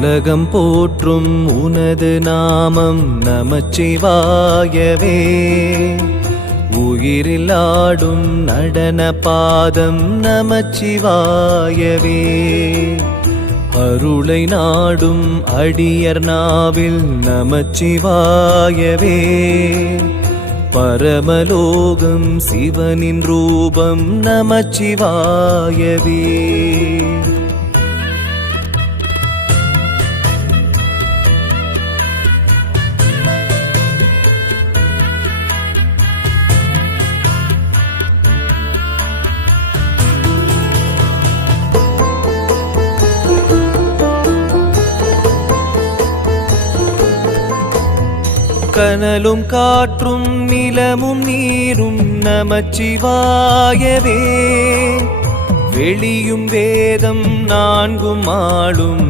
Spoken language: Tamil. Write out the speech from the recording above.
உலகம் போற்றும் உனது நாமம் நமச்சிவாயவே. உயிரில் ஆடும் நடன பாதம் நமச்சிவாயவே. அருளை நாடும் அடியர் நாவில் நமச்சிவாயவே. பரமலோகம் சிவனின் ரூபம் நமச்சிவாயவே. கனலும் காற்றும் நிலமும் நீரும் நமச்சிவாயவே. வெளியும் வேதம் நான்கும் ஆளும்